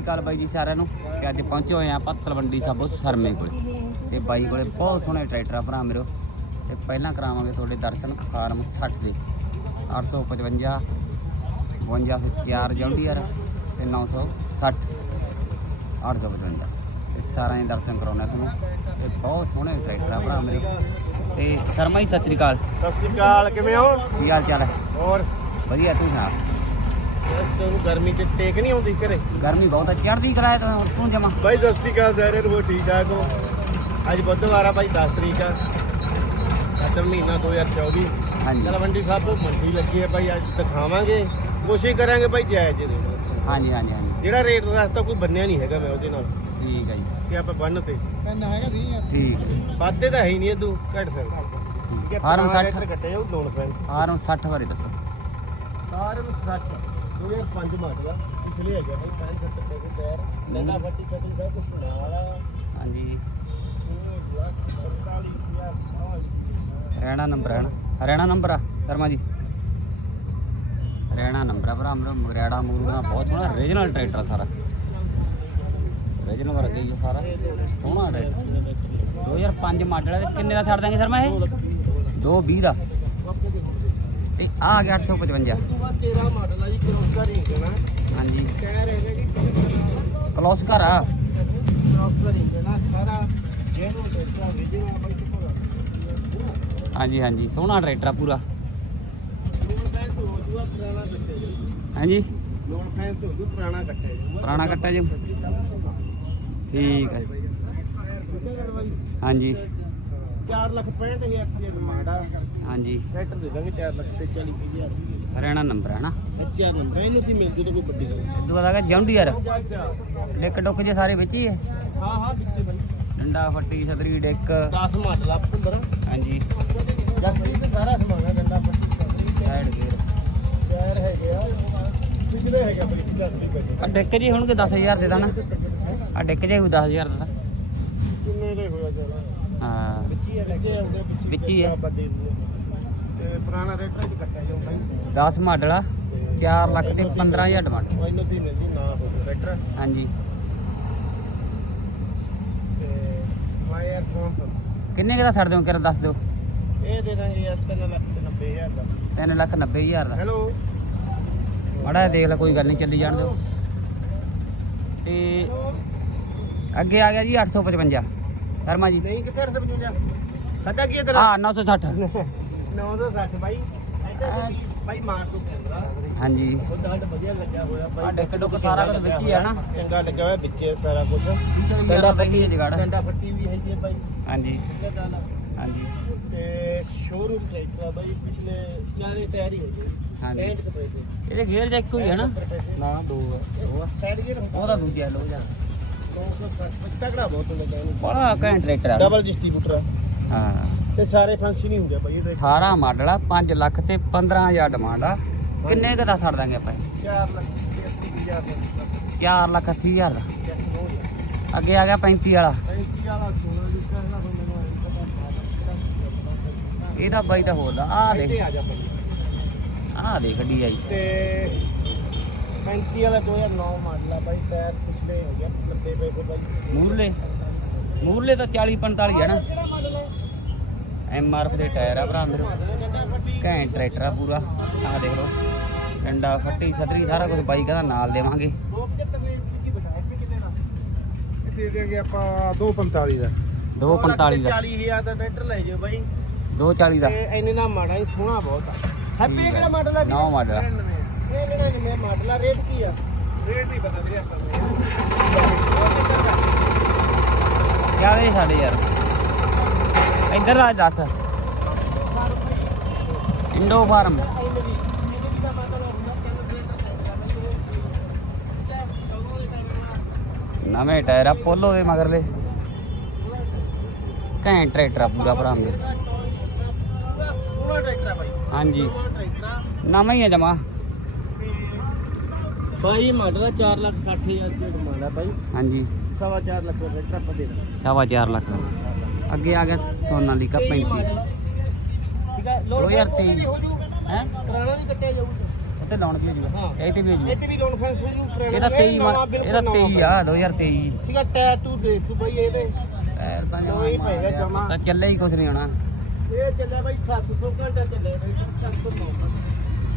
ਕਾਲ ਬਾਈ ਜੀ ਸਾਰਿਆਂ ਨੂੰ। ਤੇ ਅੱਜ ਪਹੁੰਚੇ ਹੋਏ ਆ ਆਪਾਂ ਤਲਵੰਡੀ ਸਾਬੋ ਸਰਮੇ ਕੋਲ। ਤੇ ਬਾਈ ਕੋਲੇ ਬਹੁਤ ਸੋਹਣੇ ਟਰੈਕਟਰ ਆ ਭਰਾ ਮੇਰੋ। ਤੇ ਪਹਿਲਾਂ ਕਰਾਵਾਂਗੇ ਤੁਹਾਡੇ ਦਰਸ਼ਨ ਫਾਰਮ 60 ਦੇ। 855 5204 ਜੌਂਡੀਅਰ ਤੇ 960 855 ਤੇ ਸਾਰਿਆਂ ਦੇ ਦਰਸ਼ਨ ਕਰਾਉਣਾ ਤੁਹਾਨੂੰ। ਤੇ ਬਹੁਤ ਸੋਹਣੇ ਟਰੈਕਟਰ ਆ ਭਰਾ ਮੇਰੇ। ਤੇ ਸ਼ਰਮਾ ਜੀ ਸਤਿ ਸ੍ਰੀ ਅਕਾਲ। ਸਤਿ ਸ਼੍ਰੀ ਅਕਾਲ ਕਿਵੇਂ ਹੋ? ਕੀ ਹਾਲ ਚਾਲ ਹੈ? ਹੋਰ? ਵਧੀਆ ਤੂੰ ਸੁਣਾ? ਤੈਨੂੰ ਗਰਮੀ ਚ ਟੇਕ ਨਹੀਂ ਆਉਂਦੀ ਘਰੇ। ਗਰਮੀ ਬਹੁਤ ਹੈ ਚੜ੍ਹਦੀ ਕਲਾਇਆ ਤੂੰ ਤੂੰ ਜਮਾ। ਬਾਈ ਸਤਿ ਸ਼੍ਰੀ ਅਕਾਲ ਸਾਰੇ ਨੂੰ ਠੀਕ ਠਾਕ ਹੋ? ਅੱਜ ਬੁੱਧਵਾਰ ਆ ਬਾਈ 10 ਤਰੀਕ ਆ। ਸੱਤਵਾਂ ਮਹੀਨਾ 2024 ਹਾਂਜੀ। ਤਲਵੰਡੀ ਸਾਹਿਬ ਤੋਂ ਮੰਡੀ ਲੱਗੀ ਹੈ ਬਾਈ ਅੱਜ ਦਿਖਾਵਾਂਗੇ। ਕੋਸ਼ਿਸ਼ ਕਰਾਂਗੇ ਬਾਈ ਜਾਇਜ਼ ਦੇ। ਹਾਂਜੀ ਹਾਂਜੀ ਹਾਂਜੀ। ਜਿਹੜਾ ਰੇਟ ਰਸਤਾ ਕੋਈ ਬੰਨਿਆ ਨਹੀਂ ਹੈਗਾ ਮੈਂ ਉਹਦੇ ਨਾਲ। ਠੀਕ ਹੈ ਜੀ। ਕਿ ਆਪਾਂ ਬੰਨ ਤੇ। ਪੈਨ ਹੈਗਾ 20 ਠੀਕ। ਵਾਧੇ ਤਾਂ ਹੈ ਹੀ ਨਹੀਂ ਇਦੋਂ ਘੱਟ ਸਕਦਾ ਠੀਕ। ਹੈ ਫਾਰਮ ਪੁਰਾਣਾ 60 ਰੇਟ ਕੱਟੇ ਜਾਊ ਲੋਨ ਪੈਣ ਫਾਰਮ 60 ਬਾਰੇ ਦੱਸੋ। ਫਾਰਮ 60 2005 ਮਾਡਲ ਆ ਪਿਛਲੇ ਹੈਗਾ ਬਾਈ 65 70 ਦੇ ਟਾਇਰ ਲੈਣਾ ਫੱਟੀ ਫੱਟੀ ਦਾ ਕੁਛ ਨਾਲ ਆ। ਹਾਂਜੀ। ਹਰਿਆਣਾ ਨੰਬਰ ਹੈ ਨਾ ਹਰਿਆਣਾ ਨੰਬਰ ਆ ਸ਼ਰਮਾ ਜੀ। ਹਰਿਆਣਾ ਨੰਬਰ ਆ ਭਰਾ ਮੇਰਾ ਮਗਰੇੜਾ ਮੂਰਗਾ ਬਹੁਤ ਸੋਹਣਾ ਰੀਜਨਲ ਟਰੈਕਟਰ ਆ ਸਾਰਾ। ਰੀਜਨਲ ਵਰਗਾ ਹੀ ਸਾਰਾ। ਸੋਹਣਾ ਟਰੈਕਟਰ 2005 ਮਾਡਲ ਕਿੰਨੇ ਦਾ ਛੱਡ ਦਾਂਗੇ ਸ਼ਰਮਾ ਇਹ? 220 ਦਾ। ਤੇ ਆ ਗਿਆ 855 ਤੇਰਾ ਮਾਡਲ ਆ ਜੀ ਦਾ ਰਿੰਗ ਨਾ। ਹਾਂਜੀ। ਕਹਿ ਰਹੇ ਨੇ ਕਿ ਕਲੋਸ ਘਰ ਆ। ਦਾ ਰਿੰਗ ਨਾ ਸਾਰਾ ਜਿਹਨੂੰ ਦੇਖਿਆ ਵੀਡੀਓ ਆ ਬਾਈ ਦਾ? ਹਾਂਜੀ ਹਾਂਜੀ। ਸੋਹਣਾ ਟਰੈਕਟਰ ਆ ਪੂਰਾ। ਹੋ ਕੱਟਿਆ ਜੀ ਹਾਂਜੀ। ਲੋਨ ਫੈਂਸ ਹੋ ਜੂ ਪੁਰਾਣਾ ਕੱਟਿਆ ਜੀ ਪੁਰਾਣਾ ਕੱਟਾ ਜੀ। ਠੀਕ ਹੈ ਹਾਂਜੀ। 4 ਲੱਖ 65 ਹਜ਼ਾਰ ਰੁਪਏ ਡਿਮਾਂਡ ਆ ਹਾਂਜੀ। ਟਰੈਕਟਰ ਦੇ ਦਾਂਗੇ 4 ਲੱਖ ਤੇ 40 ਹਜ਼ਾਰ। ਹਰਿਆਣਾ ਨੰਬਰ ਹੈ ਨਾ। ਅੱਛਾ ਨੰਬਰ ਇਹਨੂੰ ਕੀ ਮਿਲ ਜੂ ਤਾਂ ਕੋਈ ਵੱਡੀ ਗੱਲ ਨਹੀਂ। ਇਹ ਤੋਂ ਬਾਅਦ ਆ ਗਿਆ ਜੌਂਡੀਅਰ ਜਾ ਡਿੱਕ ਜੇ ਸਾਰੇ ਵਿੱਚ ਹੀ ਹੈ ਹਾਂ ਹਾਂ ਵਿੱਚੇ ਬਾਈ। ਡੰਡਾ ਫੱਟੀ ਸਦਰੀ ਡਿੱਕ। 10 ਮਾਡਲ ਆ ਭੁੰਦਰ ਹਾਂਜੀ। ਜਸਪ੍ਰੀਤ ਤੇ ਸਾਰਾ ਸਮਾਨ ਆ ਗੰਦਾ ਸਾਈਡ ਗੇਅਰ ਟਾਇਰ ਹੈਗੇ ਆ ਪਿਛਲੇ ਹੈਗੇ ਬਈ। ਜਸਪ੍ਰੀਤ ਆ ਡਿੱਕ ਜੀ ਹੋਣਗੇ 10000 ਦੇ ਦਾ ਨਾ। ਆ ਡਿੱਕ ਜੇ ਕੋਈ 10000 ਦਾ ਕਿੰਨੇ ਦੇ ਹੋਇਆ ਚਲਾ ਹਾਂ ਵਿੱਚ ਹੀ ਹੀ ਤੇ ਪੁਰਾਣਾ ਰੇਟਰ ਵੀ ਕੱਟਿਆ ਜਾਊਗਾ 10 ਮਾਡਲ ਆ 4 ਲੱਖ ਤੇ 15000 ਡਿਮਾਂਡ ਇਹਨਾਂ ਦੀ ਮਿਲਦੀ ਨਾ ਹੋ ਰੇਟਰ ਹਾਂਜੀ। ਕਿੰਨੇ ਕੁ ਦਾ ਛੱਡ ਦਿਓ ਕਿਰਾ ਦੱਸ ਦਿਓ? ਇਹ ਦੇ ਦਾਂਗੇ ਯਾਰ 3 ਲੱਖ ਤੇ 90000 ਦਾ। 3 ਲੱਖ 90000 ਦਾ। ਹੈਲੋ। ਮਾੜਾ ਦੇਖ ਲੈ ਕੋਈ ਗੱਲ ਨਹੀਂ ਚੱਲੀ ਜਾਣ ਦਿਓ। ਤੇ ਅੱਗੇ ਆ ਗਿਆ ਜੀ 855 ਸ਼ਰਮਾ ਜੀ। ਨਹੀਂ ਕਿੱਥੇ 855 ਖੱਟਾ ਕੀ ਹੈ ਤੇਰਾ? ਹਾਂ 960 960 ਬਾਈ। ਇੱਧਰ ਬਾਈ ਮਾਰ ਤੂੰ ਕੈਮਰਾ ਹਾਂਜੀ। ਉਹ ਦੰਦ ਵਧੀਆ ਲੱਗਿਆ ਹੋਇਆ ਆ ਬਾਈ ਡਿੱਕ ਡੁੱਕ ਸਾਰਾ ਕੁਝ ਵਿੱਚ ਹੀ ਹੈ ਨਾ। ਚੰਗਾ ਲੱਗਿਆ ਹੋਇਆ ਵਿੱਚ ਹੈ ਸਾਰਾ ਕੁਝ। ਹੀ ਹੈ ਜਗਾੜ। ਡੰਡਾ ਫੱਟੀ ਵੀ ਹੈਗੀ ਹੈ ਬਾਈ। ਹਾਂਜੀ। ਹਾਂਜੀ। ਤੇ ਸ਼ੋਰੂਮ ਸਾਈਕਲ ਬਾਈ ਪਿਛਲੇ ਚਾਰੇ ਟਾਇਰ ਹੀ। ਹੈਗੇ ਹਾਂਜੀ ਇਹਦੇ ਗੇਅਰ ਜਾਂ ਇੱਕੋ ਹੀ ਹੈ ਨਾ। ਨਾ ਦੋ ਹੈ ਸਾਈਡ ਗੇਅਰ ਉਹਦਾ ਦੂਜਾ ਲੋ ਜਾ। 260 ਤਕੜਾ ਬਹੁਤ ਲੱਗਾ ਇਹਨੂੰ। ਬੜਾ ਘੈਂਟ ਟਰੈਕਟਰ ਆ। ਡਬਲ ਡਿਸਟ੍ਰੀਬਿਊਟਰ ਆ। ਹਾਂ। ਤੇ ਸਾਰੇ ਫੰਕਸ਼ਨ ਹੀ ਹੁੰਦੇ ਆ ਬਾਈ ਇਹਦੇ। 18 ਮਾਡਲ ਆ 5 ਲੱਖ ਤੇ 15000 ਡਿਮਾਂਡ ਆ। ਕਿੰਨੇ ਕੁ ਦਾ ਛੱਡ ਦਾਂਗੇ ਆਪਾਂ? 4 ਲੱਖ 80000 ਦਾ। 4 ਲੱਖ 80000 ਦਾ। ਅੱਗੇ ਆ ਗਿਆ 35 ਵਾਲਾ। 35 ਵਾਲਾ ਮੈਨੂੰ ਇਹਦਾ ਬਾਈ ਤਾਂ ਹੋਰ ਦਾ। ਆ ਦੇਖ। ਆ ਜਾ ਬਾਈ। ਆ ਦੇਖ ਡੀ ਆਈ। ਤੇ 35 ਵਾਲਾ 2009 ਮਾਡਲ ਆ ਬਾਈ ਟਾਇਰ ਪਿਛਲੇ ਹੋ ਗਿਆ ਲੱਦੇ ਪਏ ਕੋ ਬਾਈ। ਮੂਰਲੇ। ਮੂਰਲੇ ਤਾਂ 40 45 ਹੈ ਨਾ। ਐਮ ਆਰ ਦੇ ਟਾਇਰ ਆ ਭਰਾ ਅੰਦਰ। ਘੈਂਟ ਟਰੈਕਟਰ ਆ ਪੂਰਾ। ਆ ਦੇਖ ਲਓ। ਡੰਡਾ ਫੱਟੀ ਸਦਰੀ ਸਾਰਾ ਕੁਝ ਬਾਈ ਕਹਿੰਦਾ ਨਾਲ ਦੇਵਾਂਗੇ। 275 ਰੇਟ ਕੀ ਬਤਾਇਆ ਕਿ ਕਿੰਨੇ ਦਾ। ਇਹ ਦੇ ਦੇਗੇ ਆਪਾਂ 245 ਦਾ। 245 ਦਾ 40000 ਦਾ ਟਰੈਕਟਰ ਲੈ ਜਿਓ ਬਾਈ। 240 ਦਾ। ਤੇ ਇੰਨੇ ਦਾ ਮਾੜਾ ਹੀ ਸੋਹਣਾ ਬਹੁਤ ਆ। ਹੈਪੀ ਕਿਹੜਾ ਮਾਡਲ ਆ ਨਵਾਂ ਮਾਡਲ ਆ। ਇਹ ਕਿਹੜਾ ਨਵੇਂ ਮਾਡਲ ਆ? ਰੇਟ ਕੀ ਆ? ਰੇਟ ਨਹੀਂ ਪਤਾ ਵੀਰੇ ਆਪਾਂ ਕਿਆ ਵੇ ਸਾਡੇ ਯਾਰ। ਇੱਧਰ ਆ ਦੱਸ ਇੰਡੋ ਫਾਰਮ ਨਵੇਂ ਟਾਇਰ ਆ ਪੋਲੋ ਦੇ ਮਗਰਲੇ ਘੈਂਟ ਟਰੈਕਟਰ ਆ ਪੂਰਾ ਭਰਾ ਮੇਰੇ ਪੂਰਾ ਟਰੈਕਟਰ ਆ ਬਾਈ ਹਾਂਜੀ ਪੂਰਾ ਟਰੈਕਟਰ ਆ ਨਵਾਂ ਹੀ ਆ ਜਮਾ ਬਾਈ ਮਾਡਲ ਆ 4 ਲੱਖ 60 ਹਜ਼ਾਰ ਰੁਪਏ ਡਿਮਾਂਡ ਆ ਬਾਈ ਹਾਂਜੀ ਸਵਾ 4 ਲੱਖ ਅੱਗੇ ਆ ਗਿਆ ਸੋਨਾਲੀਕਾ 35 ਠੀਕ ਹੈ 2023 ਹੋ ਜੂ ਹੈ? ਪੁਰਾਣਾ ਵੀ ਕੱਟਿਆ ਜਾਊ ਤੇ ਲਾਉਣ ਵੀ ਹੋ ਜੂਗਾ। ਹਾਂ। ਇਹ ਤੇ ਵੀ ਹੋ ਜੂਗਾ। ਇਹ ਵੀ ਲੋਨ ਫੈਂਸ ਹੋ ਜੂ ਇਹਦਾ 23 ਮਾ- ਇਹਦਾ 23 ਆ 2023 ਠੀਕ ਆ ਟਾਇਰ ਤੂੰ ਦੇਖ ਬਈ ਇਹਦੇ। ਪੈਰ ਪੰਜ ਲੋਈ ਪਏਗਾ ਜਮਾਂ। ਤਾਂ ਚੱਲੇ ਹੀ ਕੁਛ ਨਹੀਂ ਹੋਣਾ। ਇਹ ਚੱਲਿਆ ਬਈ 700 ਘੰਟਾ ਚੱਲੇ ਬਈ 709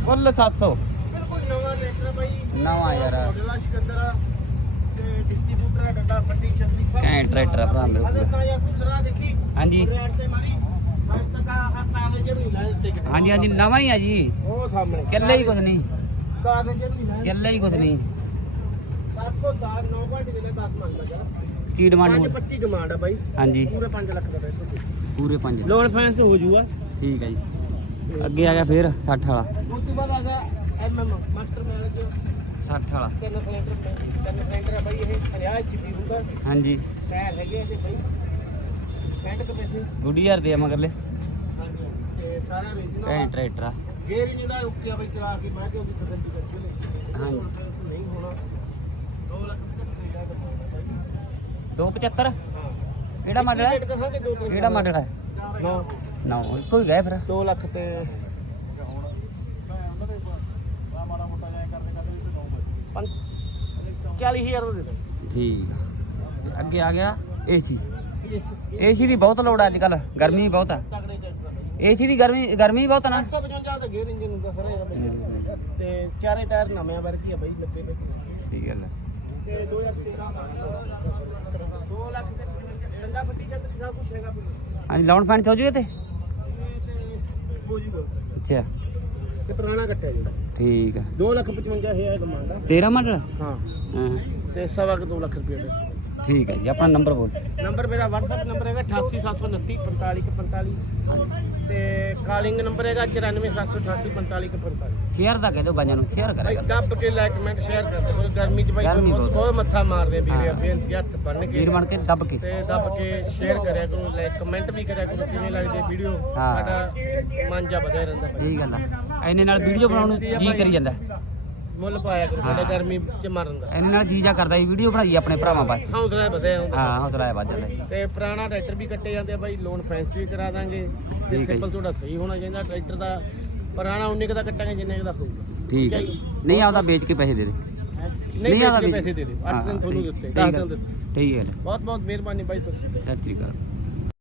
ਫੁੱਲ 700 ਬਿਲਕੁਲ ਨਵਾਂ ਟਰੈਕਟਰ ਬਈ। ਨਵਾਂ ਯਾਰ। ਸਿਕੰਦਰ ਤੇ ਡਿਸਟ੍ਰੀਬਿਊਟਰ ਡੱਡਾ ਫੱਟੀ ਛੱਤਰੀ ਸਭ ਘੈਂਟ ਟਰੈਕਟਰ ਆ ਭਰਾ ਮੇਰੇ ਅਜੇ ਕੋਲ। ਤਾਂ ਯਾਰ ਤੂੰ ਜਰਾ ਦੇਖੀ ਹਾਂਜੀ। ਰੇਟ ਤੇ ਮਾਰੀ ਅੱਜ ਤੱਕ ਆ ਕਾਗਜ਼ ਨਹੀਂ ਲਾਇਆ ਤੇ ਹਾਂਜੀ ਹਾਂਜੀ ਨਵਾਂ ਹੀ ਆ ਜੀ। ਉਹ ਸਾਹਮਣੇ ਚੱਲੇ ਹੀ ਕੁਛ ਨਹੀਂ। ਕਾਗਜ਼ ਨਹੀਂ ਲਾਇਆ ਚੱਲੇ ਹੀ ਕੁਛ ਨਹੀਂ। 710 9 ਘੰਟੇ ਦੇ 10 ਮੰਗ ਲਗਾ ਕੀ ਡਿਮਾਂਡ 5 25 ਡਿਮਾਂਡ ਆ ਬਾਈ ਹਾਂਜੀ। ਪੂਰੇ 5 ਲੱਖ। ਦਾ ਰੇਟ ਪੂਰੇ 5 ਲੋਨ ਫਾਈਨੈਂਸ ਹੋ ਜੂਗਾ। ਠੀਕ ਹੈ ਜੀ। ਅੱਗੇ ਆ ਗਿਆ ਫੇਰ 60 ਵਾਲਾ। ਉਸ ਤੋਂ ਬਾਅਦ ਆ ਗਿਆ ਐਮਐਮ ਮਾਸਟਰ ਮੈਨੇਜਰ 60 ਵਾਲਾ ਤਿੰਨ ਸਿਲੰਡਰ ਤਿੰਨ ਸਿਲੰਡਰ ਆ ਬਾਈ ਇਹ 50 ਐਚਪੀ ਹੁੰਦਾ। ਹਾਂਜੀ। ਟਾਇਰ ਹੈਗੇ ਆ ਤੇ ਬਾਈ। 65 ਕੁ ਪੈਸੇ ਗੁੱਡੀ ਯਾਰ ਦੇ ਆ ਮਗਰਲੇ। ਹਾਂਜੀ ਤੇ ਸਾਰਾ ਵੇਚਣਾ ਘੈਂਟ ਟਰੈਕਟਰ ਆ। ਗੇਰ ਹੀ ਨਹੀਂ ਦਾ ਓਕੇ ਆ ਬਾਈ ਚਲਾ ਕੇ ਮੈਂ ਕਿ ਉਹਦੀ ਤਸੱਲੀ ਕਰਕੇ ਲੈ ਹਾਂਜੀ। ਨਹੀਂ ਹੋਣਾ। 2 ਲੱਖ 75 ਹਜ਼ਾਰ ਦਾ ਬਾਈ। 275 ਹਾਂ। ਕਿਹੜਾ ਮਾਡਲ ਹੈ ਰੇਟ ਦੱਸਾਂਗੇ ਦੋ ਤਿੰਨ ਕਿਹੜਾ ਮਾਡਲ ਹੈ ਨੋ। ਨਾ ਇੱਕੋ ਹੀ ਗਏ ਫਿਰ। 2 ਲੱਖ ਤੇ ਪੰਜ 40000 ਦਾ ਦੇ ਦੇ। ਠੀਕ ਆ। ਤੇ ਅੱਗੇ ਆ ਗਿਆ ਏਸੀ ਏਸੀ ਦੀ ਬਹੁਤ ਲੋੜ ਆ ਅੱਜ ਕੱਲ ਗਰਮੀ ਬਹੁਤ ਆ। ਤਗੜੇ ਚੱਕਰ ਏਸੀ ਦੀ ਗਰਮੀ ਗਰਮੀ ਬਹੁਤ ਆ ਨਾ। 855 ਦਾ ਗੇਅਰ ਇੰਜਨ ਹੁੰਦਾ ਸਾਰਾ ਇਹਦਾ ਬਾਈ। ਤੇ ਚਾਰੇ ਟਾਇਰ ਨਵੇਂ ਵਰਗੀ ਆ ਬਾਈ 90 ਰੁਪਏ ਠੀਕ ਗੱਲ ਤੇ 2013 2 ਲੱਖ ਤੇ ਡੰਡਾ ਫੱਟੀ ਚੱਕਰੀ ਸਭ ਕੁਝ ਹੈਗਾ ਬਾਈ ਹਾਂਜੀ ਲਾਉਣ ਪੈਣ ਚਾਹੋ ਜੀ ਤੇ? ਇਹ ਤੇ ਹੋ ਜੂਗਾ ਅੱਛਾ। ਤੇ ਪੁਰਾਣਾ ਕੱਟਿਆ ਜੀ। ਠੀਕ ਆ। 2 ਲੱਖ 55 ਹਜ਼ਾਰ ਡਿਮਾਂਡ ਆ 13 ਮਾਡਲ ਹਾਂ। ਹਾਂ। ਤੇ ਸਵਾ ਕੁ 2 ਲੱਖ ਰੁਪਏ ਦਾ। ਠੀਕ ਹੈ ਜੀ ਆਪਣਾ ਨੰਬਰ ਬੋਲ। ਨੰਬਰ ਮੇਰਾ WhatsApp ਨੰਬਰ ਹੈਗਾ 88729 4545 ਤੇ ਕਾਲਿੰਗ ਨੰਬਰ ਹੈਗਾ 94788 4545 ਸ਼ੇਅਰ ਦਾ ਕਹਿ ਦਿਓ ਬਾਜਾਂ ਨੂੰ ਸ਼ੇਅਰ ਭਾਈ ਕਰਿਆ ਦੱਬ ਕੇ ਲਾਈਕ ਕਮੈਂਟ ਸ਼ੇਅਰ ਕਰ ਦਿਓ। ਗਰਮੀ ਚ ਭਾਈ ਬਹੁਤ ਵੀਰੇ। ਬੇਨਤੀ ਹੱਥ ਬੰਨ ਕੇ ਵੀਰ ਬਣ ਕੇ ਦੱਬ ਕੇ। ਤੇ ਦੱਬ ਕੇ ਸ਼ੇਅਰ ਕਰਿਆ ਕਰੋ ਲਾਈਕ ਕਮੈਂਟ ਵੀ ਕਰਿਆ ਕਰੋ ਕਿਵੇਂ ਲੱਗਦੀ ਹੈ ਵੀਡੀਓ ਹਾਂ। ਸਾਡਾ ਮਨ ਜਾ ਵਧਿਆ ਰਹਿੰਦਾ ਭਾਈ। ਸਹੀ ਗੱਲ ਆ। ਐਨੇ ਨਾਲ ਵੀਡੀਓ ਬਣਾਉਣ ਨੂੰ ਜੀ ਕਰੀ ਜਾਂਦਾ। ਮੁੱਲ ਪਾਇਆ ਕਰੋ ਸਾਡਾ ਗਰਮੀ ਚ ਮਰਨ ਦਾ। ਐਨੇ ਨਾਲ ਜੀ ਜਾ ਕਰਦਾ ਜੀ ਵੀਡੀਓ ਬਣਾਈ ਆਪਣੇ ਭਰਾਵਾਂ ਬਾਰੇ ਹੌਸਲਾ ਵਧਿਆ ਹੁੰਦਾ। ਹਾਂ ਹੌਸਲਾ ਵੱਜ ਜਾਂਦਾ ਜੀ। ਤੇ ਪੁਰਾਣਾ ਟਰੈਕਟਰ ਵੀ ਕੱਟੇ ਜਾਂਦੇ ਆ ਬਾਈ ਲੋਨ ਫੈਂਸ ਵੀ ਕਰਾ ਦਾਂਗੇ। ਤੇ ਠੀਕ ਹੈ ਜੀ। ਤੁਹਾਡਾ ਸਹੀ ਹੋਣਾ ਚਾਹੀਦਾ ਟਰੈਕਟਰ ਦਾ ਪੁਰਾਣਾ ਉਨੇ ਕੁ ਦਾ ਕੱਟਾਂਗੇ ਜਿੰਨੇ ਕੁ ਦਾ ਹੋਊਗਾ। ਠੀਕ ਹੈ ਜੀ। ਨਹੀਂ ਆਉਂਦਾ ਵੇਚ ਕੇ ਪੈਸੇ ਦੇ ਦੇ। ਨਹੀਂ ਆਦਾ ਪੈਸੇ ਦੇ ਦਿਓ। 8 ਦਿਨ ਤੁਹਾਨੂੰ ਦਿੱਤੇ 10 ਦਿਨ ਦਿੱਤੇ। ਠੀਕ ਹੈ ਬਹੁਤ ਬਹੁਤ ਮਿਹਰਬਾਨੀ ਬਾਈ ਸਤਿ ਸ੍ਰੀ ਅਕਾਲ।